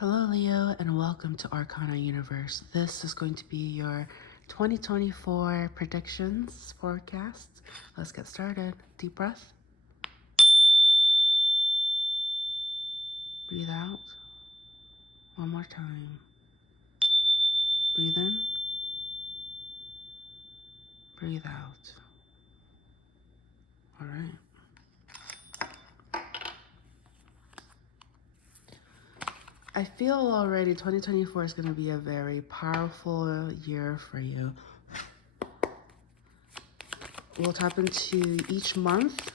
Hello, Leo, and welcome to ArcanaUniverse. This is going to be your 2024 predictions forecast. Let's get started. Deep breath. Breathe out. One more time. Breathe in. Breathe out. All right. I feel already 2024 is going to be a very powerful year for you. We'll tap into each month.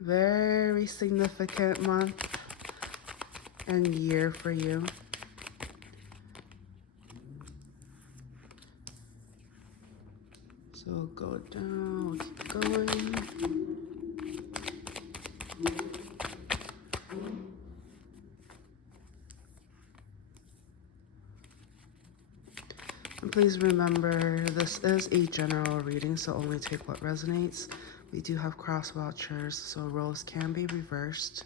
Very significant month and year for you. So go down, keep going. And please remember, this is a general reading, so only take what resonates. We do have cross vouchers, so roles can be reversed,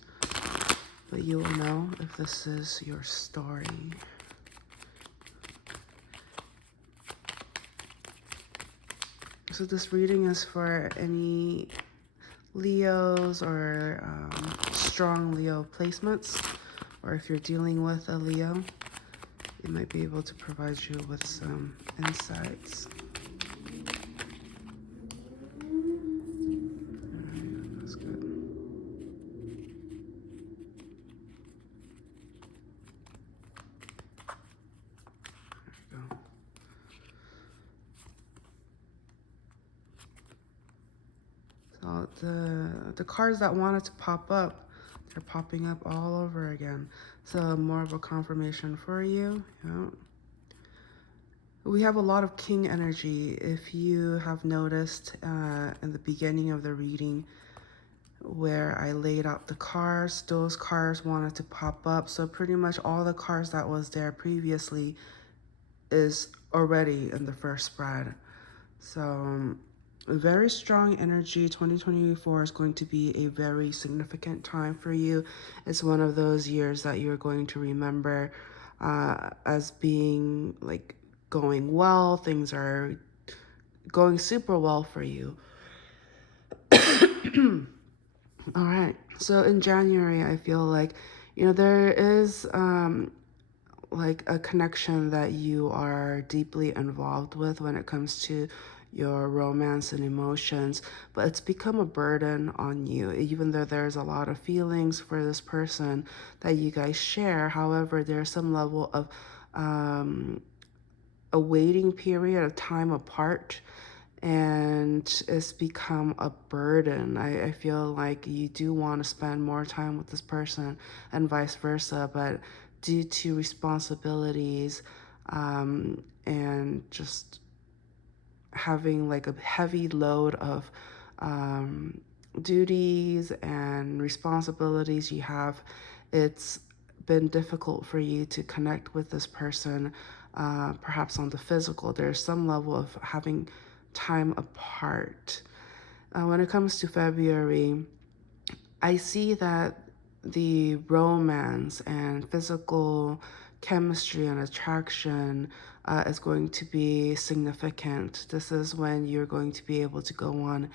but you will know if this is your story. So this reading is for any Leos or strong Leo placements, or if you're dealing with a Leo, it might be able to provide you with some insights. Alright, that's good. There we go. So the cards that wanted to pop up, they're popping up all over again. So more of a confirmation for you. Yeah. We have a lot of king energy. If you have noticed in the beginning of the reading where I laid out the cards, those cards wanted to pop up. So pretty much all the cards that was there previously is already in the first spread. So very strong energy. 2024 is going to be a very significant time for you. It's one of those years that you're going to remember as being like going well. Things are going super well for you. All right. So in January, I feel like, there is like a connection that you are deeply involved with when it comes to your romance and emotions, but it's become a burden on you, even though there's a lot of feelings for this person that you guys share. However, there's some level of a waiting period of time apart, and it's become a burden. I feel like you do want to spend more time with this person and vice versa, but due to responsibilities and just having like a heavy load of duties and responsibilities you have, it's been difficult for you to connect with this person, perhaps on the physical. There's some level of having time apart. When it comes to February, I see that the romance and physical chemistry and attraction is going to be significant. This is when you're going to be able to go on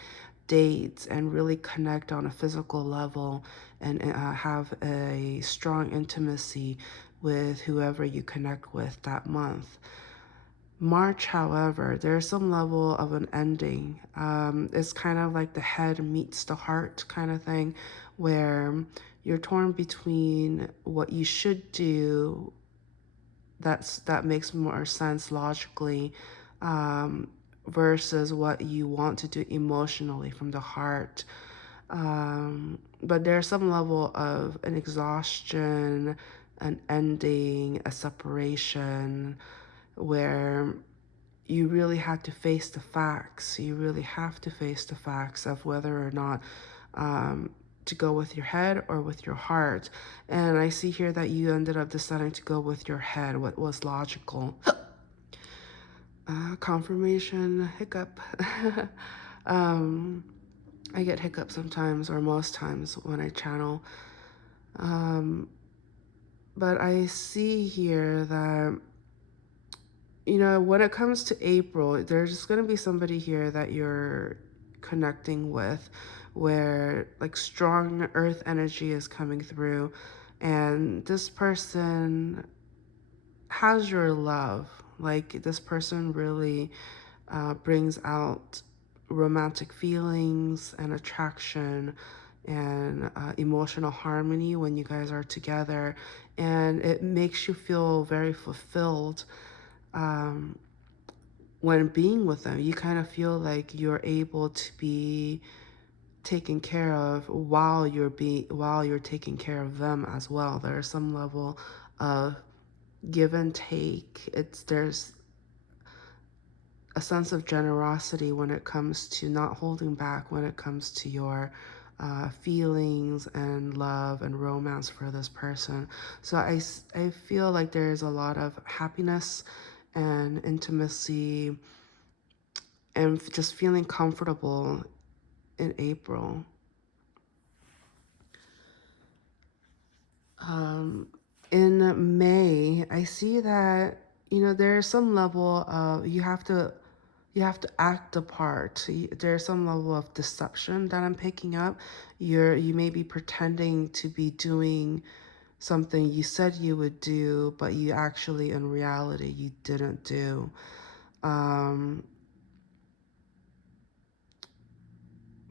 dates and really connect on a physical level and have a strong intimacy with whoever you connect with that month. March, however, there's some level of an ending. It's kind of like the head meets the heart kind of thing, where you're torn between what you should do that makes more sense logically, versus what you want to do emotionally from the heart. But there's some level of an exhaustion, an ending, a separation, where you really had to face the facts. You really have to face the facts of whether or not to go with your head or with your heart. And I see here that you ended up deciding to go with your head, what was logical. Confirmation hiccup. I get hiccups sometimes, or most times when I channel. Um, but I see here that, you know, when it comes to April, there's going to be somebody here that you're connecting with where like strong earth energy is coming through, and this person has your love. Like, this person really brings out romantic feelings and attraction and emotional harmony when you guys are together, and it makes you feel very fulfilled um, when being with them. You kind of feel like you're able to be taken care of while you're taking care of them as well. There's some level of give and take. There's a sense of generosity when it comes to not holding back when it comes to your feelings and love and romance for this person. So I feel like there's a lot of happiness and intimacy and just feeling comfortable in April. Um, in May, I see that, you know, there's some level of you have to act the part. There's some level of deception that I'm picking up. You may be pretending to be doing something you said you would do, but you actually in reality you didn't do. Um,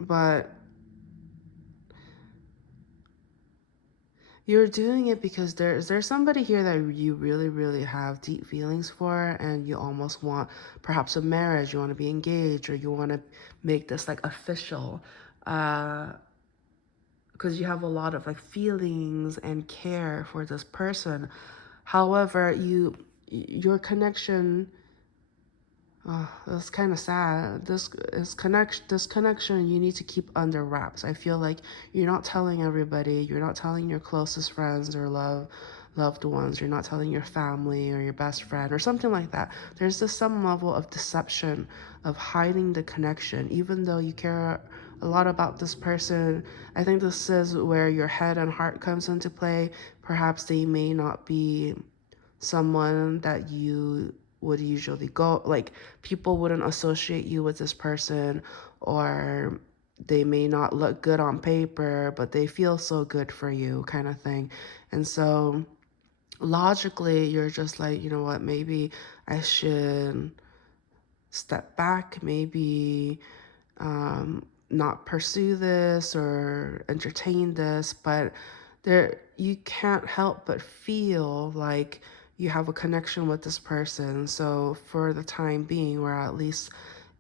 but you're doing it because there's somebody here that you really have deep feelings for, and you almost want perhaps a marriage. You want to be engaged, or you want to make this like official. Because you have a lot of like feelings and care for this person. However, your connection, that's kind of sad. This connection you need to keep under wraps. I feel like you're not telling everybody. You're not telling your closest friends or loved ones. You're not telling your family or your best friend or something like that. There's just some level of deception of hiding the connection, even though you care a lot about this person. I think this is where your head and heart comes into play. Perhaps they may not be someone that you would usually go, like, people wouldn't associate you with this person, or they may not look good on paper but they feel so good for you, kind of thing. And so logically you're just like, you know what, maybe I should step back, maybe not pursue this or entertain this. But you can't help but feel like you have a connection with this person. So for the time being, or at least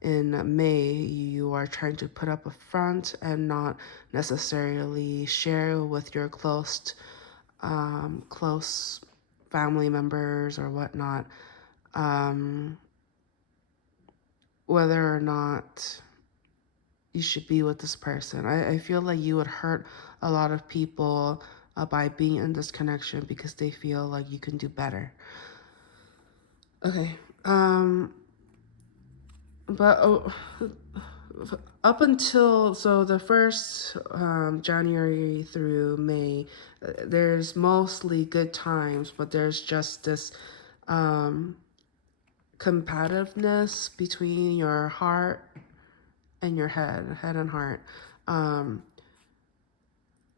in May, you are trying to put up a front and not necessarily share with your close family members or whatnot, um, whether or not you should be with this person. I feel like you would hurt a lot of people by being in this connection because they feel like you can do better. Okay. But up until so the first January through May, there's mostly good times, but there's just this um, competitiveness between your heart and your head and heart. Um,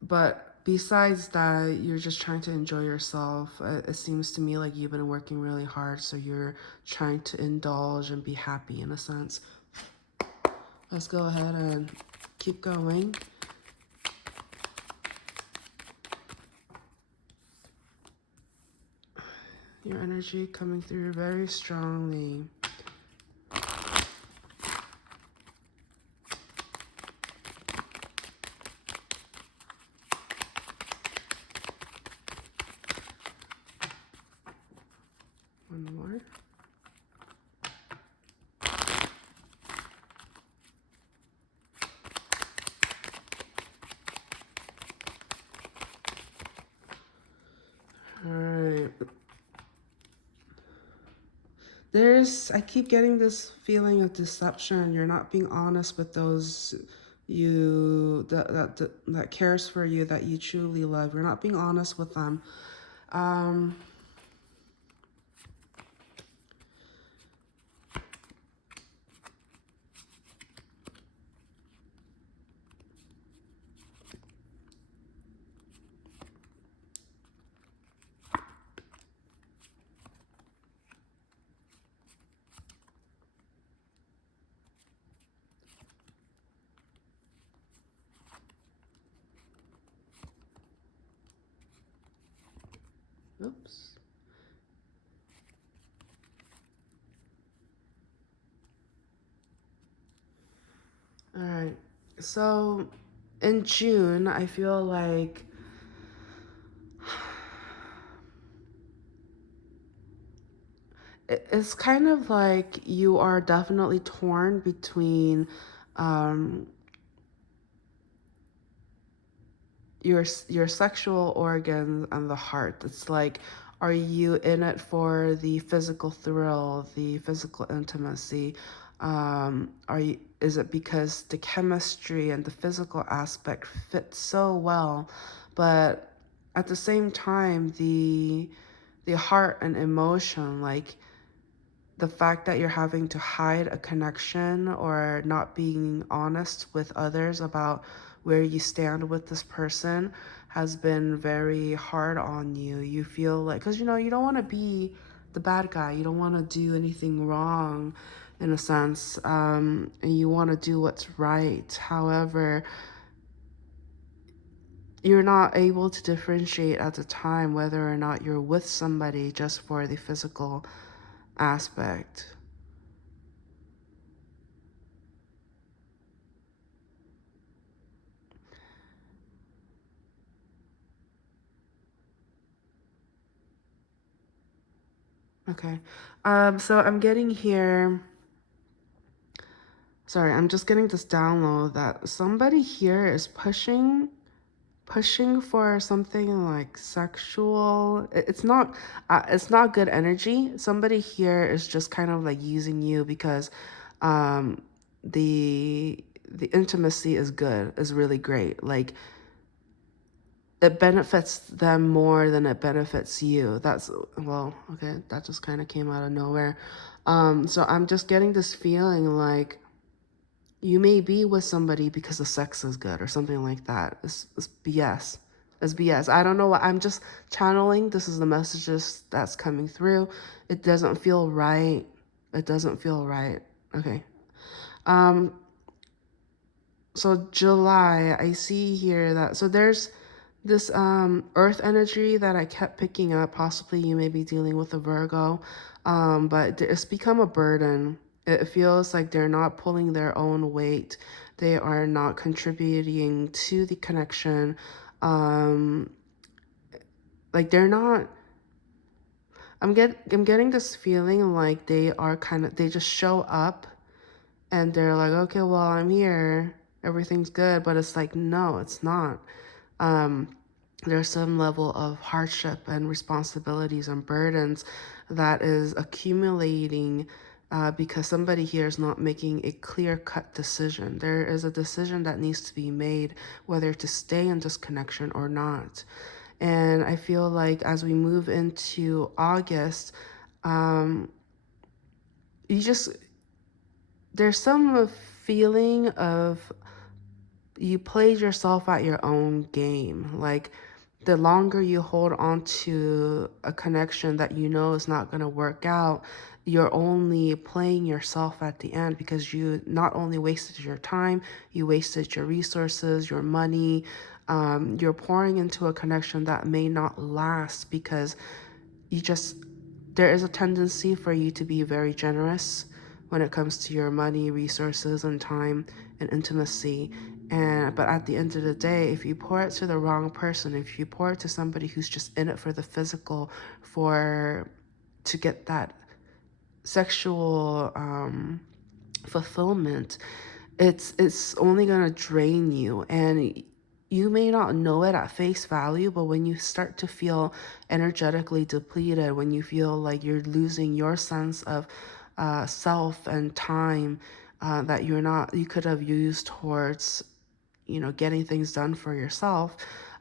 but besides that, you're just trying to enjoy yourself. It seems to me like you've been working really hard, so you're trying to indulge and be happy in a sense. Let's go ahead and keep going. Your energy coming through very strongly. One more. All right. I keep getting this feeling of deception. You're not being honest with those that cares for you, that you truly love. You're not being honest with them. Um, oops. All right. So in June, I feel like it's kind of like you are definitely torn between um, your sexual organs and the heart. It's like, are you in it for the physical thrill, the physical intimacy? Are you, is it because the chemistry and the physical aspect fit so well, but at the same time, the heart and emotion, like the fact that you're having to hide a connection or not being honest with others about where you stand with this person has been very hard on you. You feel like, because you don't want to be the bad guy, you don't want to do anything wrong in a sense, and you want to do what's right. However, you're not able to differentiate at the time whether or not you're with somebody just for the physical aspect. Okay. So I'm getting here. Sorry, I'm just getting this download that somebody here is pushing for something like sexual. It's not good energy. Somebody here is just kind of like using you because um the intimacy is good, is really great. Like it benefits them more than it benefits you. That's, well, okay, that just kind of came out of nowhere. So I'm just getting this feeling like you may be with somebody because the sex is good or something like that. It's BS. It's BS. I don't know what I'm just channeling. This is the messages that's coming through. It doesn't feel right. It doesn't feel right. Okay. Um, so July, I see here that so there's this earth energy that I kept picking up. Possibly you may be dealing with a Virgo, but it's become a burden. It feels like they're not pulling their own weight. They are not contributing to the connection. Um, like they're not. I'm getting this feeling like they just show up and they're like, okay, well, I'm here, everything's good, but it's like, no, it's not. um, there's some level of hardship and responsibilities and burdens that is accumulating because somebody here is not making a clear-cut decision. There is a decision that needs to be made whether to stay in this connection or not. And I feel like as we move into August, um, you just there's some feeling of you played yourself at your own game. Like the longer you hold on to a connection that you know is not going to work out, you're only playing yourself at the end because you not only wasted your time, you wasted your resources, your money. You're pouring into a connection that may not last because you just there is a tendency for you to be very generous when it comes to your money, resources, and time and intimacy. And but at the end of the day, if you pour it to the wrong person, if you pour it to somebody who's just in it for the physical, for to get that sexual fulfillment, it's only gonna drain you, and you may not know it at face value, but when you start to feel energetically depleted, when you feel like you're losing your sense of self and time that you could have used towards, getting things done for yourself,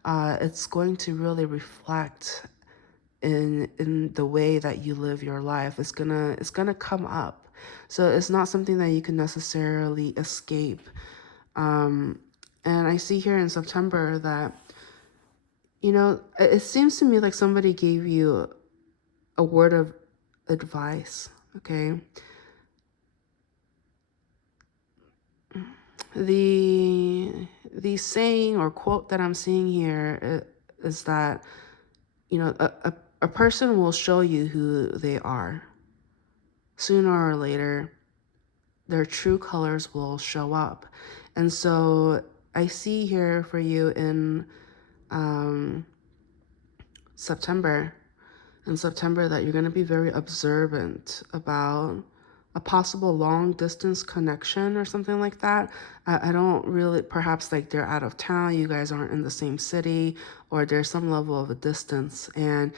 it's going to really reflect in the way that you live your life. It's gonna come up. So it's not something that you can necessarily escape. And I see here in September that, it seems to me like somebody gave you a word of advice, okay? The saying or quote that I'm seeing here is that, a person will show you who they are. Sooner or later, their true colors will show up. And so I see here for you in September that you're going to be very observant about a possible long distance connection or something like that. I don't really, perhaps like they're out of town, you guys aren't in the same city, or there's some level of a distance, and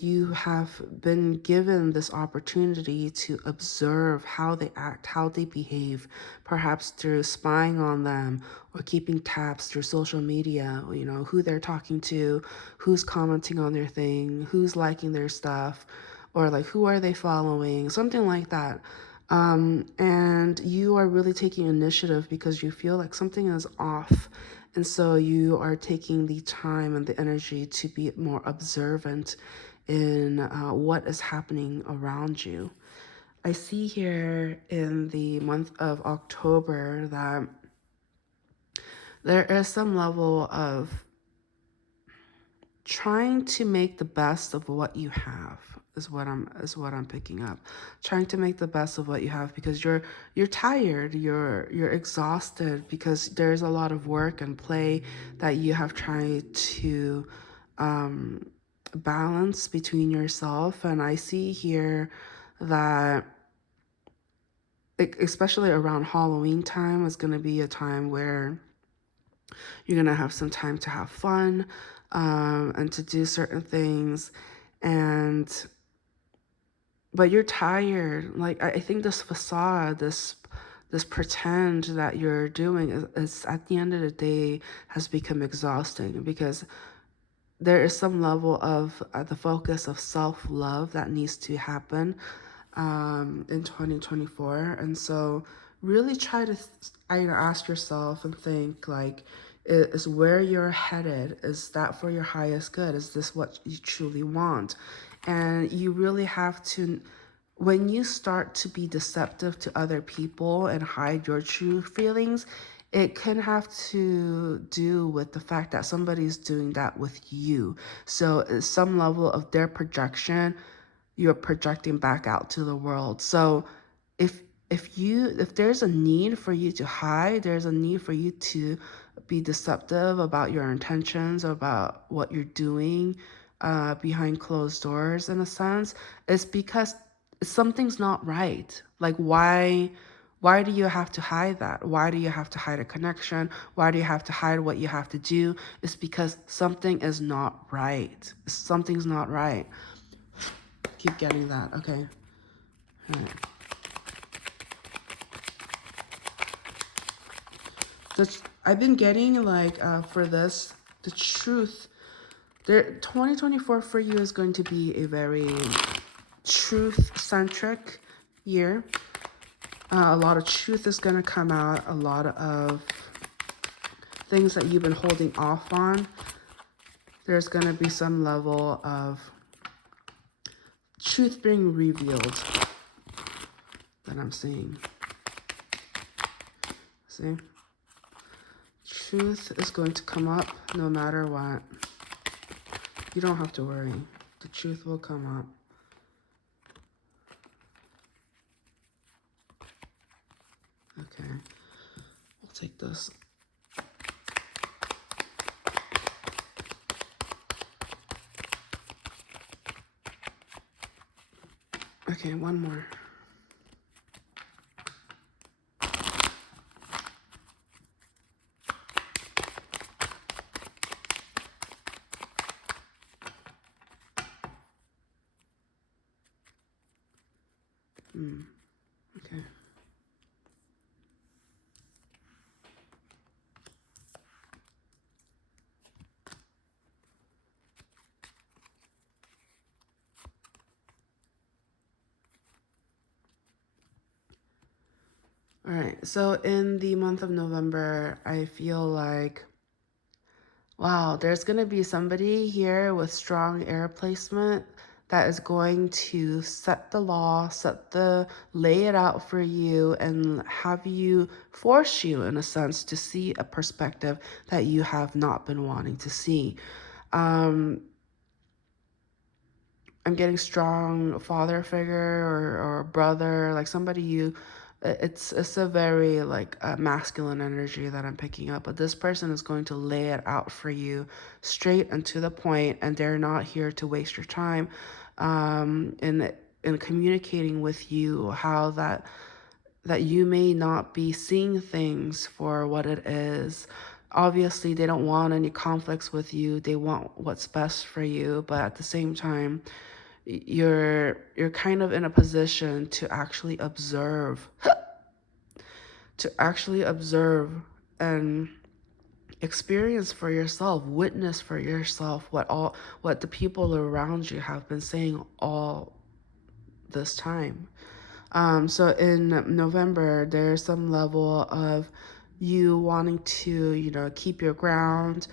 you have been given this opportunity to observe how they act, how they behave, perhaps through spying on them or keeping tabs through social media, who they're talking to, who's commenting on their thing, who's liking their stuff, or like who are they following, something like that. And you are really taking initiative because you feel like something is off. And so you are taking the time and the energy to be more observant in what is happening around you. I see here in the month of October that there is some level of trying to make the best of what you have is what I'm picking up. Trying to make the best of what you have because you're tired, you're exhausted because there's a lot of work and play that you have tried to balance between yourself. And I see here that especially around Halloween time is going to be a time where you're going to have some time to have fun and to do certain things. But you're tired. Like, I think this facade, this pretend that you're doing is at the end of the day has become exhausting because there is some level of the focus of self-love that needs to happen in 2024. And so really try to ask yourself and think like, is where you're headed, is that for your highest good? Is this what you truly want? And you really have to, when you start to be deceptive to other people and hide your true feelings, it can have to do with the fact that somebody's doing that with you. So some level of their projection, you're projecting back out to the world. So if there's a need for you to hide, there's a need for you to be deceptive about your intentions, about what you're doing behind closed doors, in a sense, it's because something's not right. Like, why do you have to hide that? Why do you have to hide a connection? Why do you have to hide what you have to do? It's because something is not right. Something's not right. Keep getting that. Okay. All right. I've been getting like for this, the truth. 2024 for you is going to be a very truth-centric year. A lot of truth is going to come out. A lot of things that you've been holding off on. There's going to be some level of truth being revealed that I'm seeing. See? Truth is going to come up no matter what. You don't have to worry. The truth will come up. Okay. We'll take this. Okay, one more. Okay. All right. So in the month of November, I feel like, wow, there's going to be somebody here with strong air placement that is going to set the law, lay it out for you, and have you, force you in a sense to see a perspective that you have not been wanting to see. I'm getting strong father figure or brother, like somebody it's a very like masculine energy that I'm picking up, but this person is going to lay it out for you straight and to the point, and they're not here to waste your time in communicating with you how that you may not be seeing things for what it is. Obviously, they don't want any conflicts with you. They want what's best for you, but at the same time, you're kind of in a position to actually observe, and experience for yourself, witness for yourself what the people around you have been saying all this time. So in November, there's some level of you wanting to, keep your ground,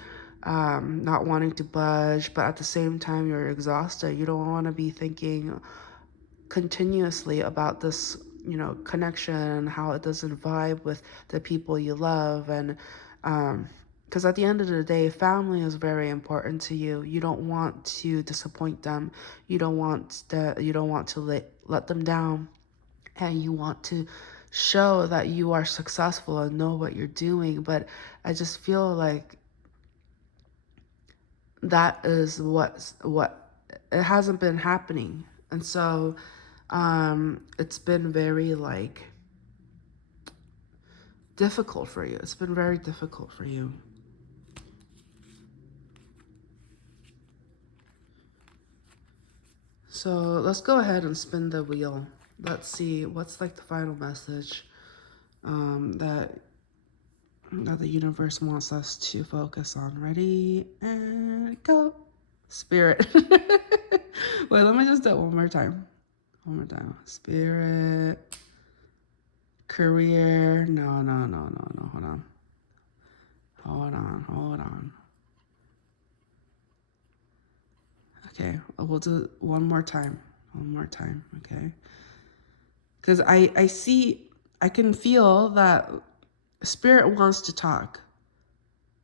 not wanting to budge, but at the same time, you're exhausted. You don't want to be thinking continuously about this, connection and how it doesn't vibe with the people you love. And because at the end of the day, family is very important to you. You don't want to disappoint them. You don't want to let them down, and you want to show that you are successful and know what you're doing. But I just feel like that is what it hasn't been happening. And so it's been very like difficult for you. It's been very difficult for you. So let's go ahead and spin the wheel. Let's see what's like the final message that the universe wants us to focus on. Ready and go. Spirit. Wait, let me just do it one more time. One more time. Spirit. Career. No. Hold on. Hold on. Okay, we'll do it one more time. One more time, okay? Because I can feel that Spirit wants to talk,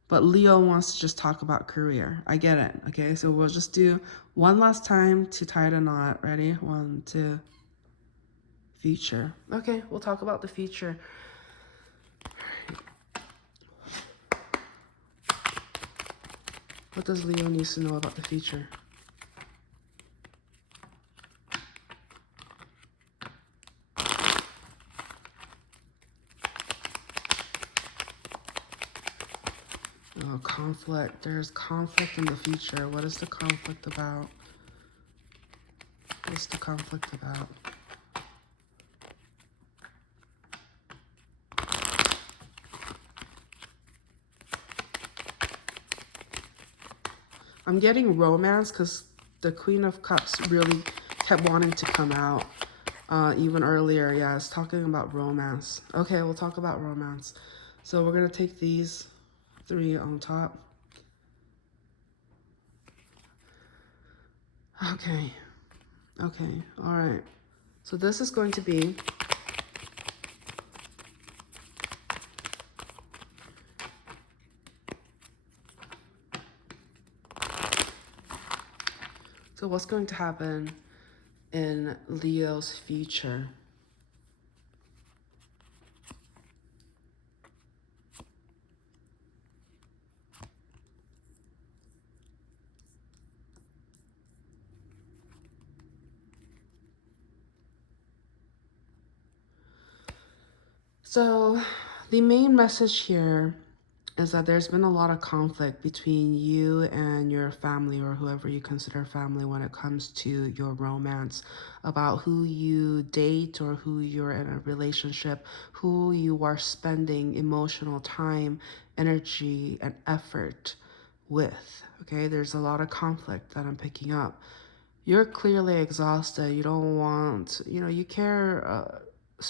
but Leo wants to just talk about career. I get it, okay? So we'll just do one last time to tie the knot. Ready? 1, 2. Future. Okay, we'll talk about the future. What does Leo need to know about the future? Oh, conflict. There's conflict in the future. What is the conflict about? What's the conflict about? I'm getting romance because the Queen of Cups really kept wanting to come out even earlier. Yeah, it's talking about romance. Okay, we'll talk about romance. So we're going to take these 3 on top. Okay. Okay. All right. So this is going to be so what's going to happen in Leo's future? So the main message here is that there's been a lot of conflict between you and your family, or whoever you consider family, when it comes to your romance, about who you date or who you're in a relationship, who you are spending emotional time, energy, and effort with. Okay, there's a lot of conflict that I'm picking up. You're clearly exhausted. You don't want, you care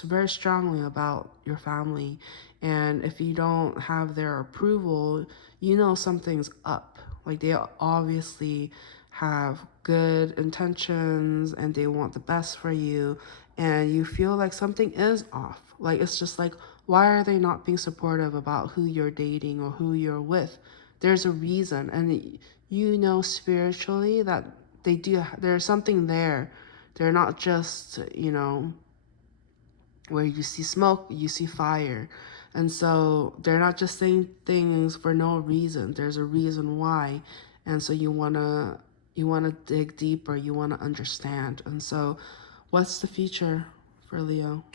very strongly about your family. And if you don't have their approval, something's up. Like, they obviously have good intentions and they want the best for you. And you feel like something is off. Like, it's just like, why are they not being supportive about who you're dating or who you're with? There's a reason. And spiritually that there's something there. They're not just, where you see smoke, you see fire. And so they're not just saying things for no reason. There's a reason why. And so you want to dig deeper, you want to understand. And so what's the future for Leo?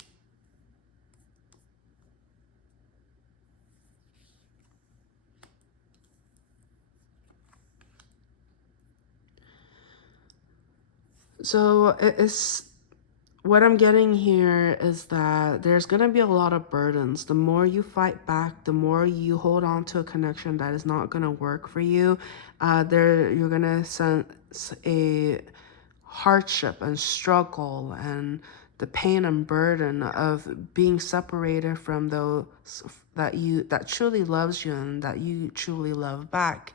So it's what I'm getting here is that there's going to be a lot of burdens. The more you fight back, the more you hold on to a connection that is not going to work for you, you're going to sense a hardship and struggle and the pain and burden of being separated from those that truly loves you and that you truly love back.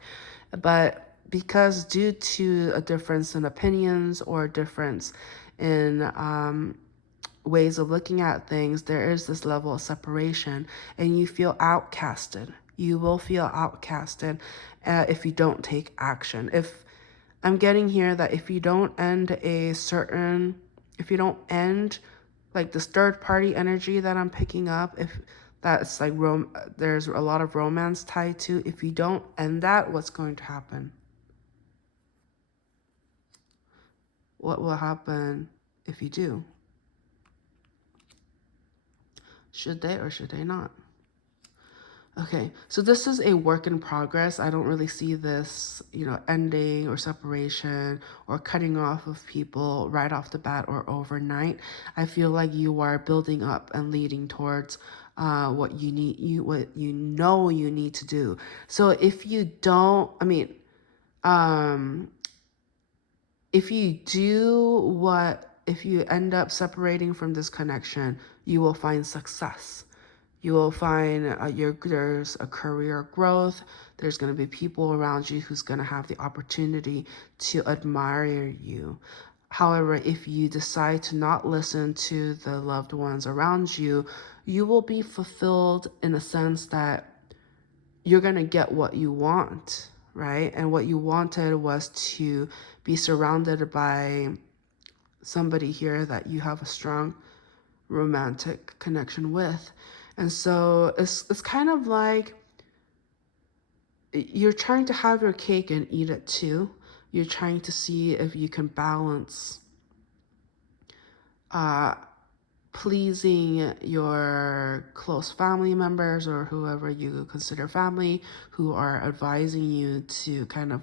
But because due to a difference in opinions or a difference in ways of looking at things, there is this level of separation, and you feel outcasted. You will feel outcasted if you don't take action. If I'm getting here that if you don't end if you don't end like this third party energy that I'm picking up, if that's like there's a lot of romance tied to, if you don't end that, what's going to happen? What will happen if you do? Should they or should they not? Okay, so this is a work in progress. I don't really see this, ending or separation or cutting off of people right off the bat or overnight. I feel like you are building up and leading towards what you need to do. So if you don't, if you if you end up separating from this connection, you will find success. You will find there's a career growth. There's going to be people around you who's going to have the opportunity to admire you. However, if you decide to not listen to the loved ones around you, you will be fulfilled in a sense that you're going to get what you want, right? And what you wanted was to be surrounded by somebody here that you have a strong romantic connection with. And so it's kind of like you're trying to have your cake and eat it too. You're trying to see if you can balance uh, pleasing your close family members or whoever you consider family, who are advising you to kind of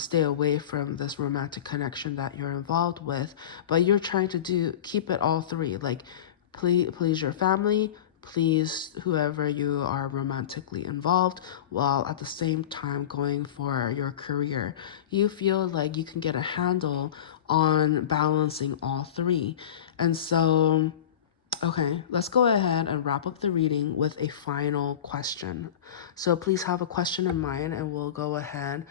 stay away from this romantic connection that you're involved with. But you're trying to keep it all three, like please your family, please whoever you are romantically involved, while at the same time going for your career. You feel like you can get a handle on balancing all three. And so, okay, let's go ahead and wrap up the reading with a final question. So please have a question in mind and we'll go ahead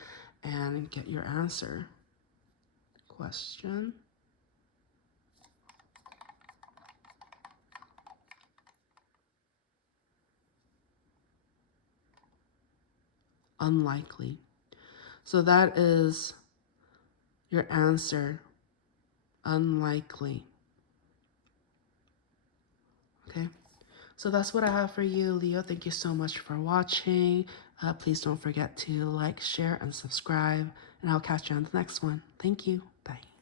and get your answer. Question. Unlikely. So that is your answer. Unlikely. Okay. So that's what I have for you, Leo. Thank you so much for watching. Please don't forget to like, share, and subscribe. And I'll catch you on the next one. Thank you. Bye.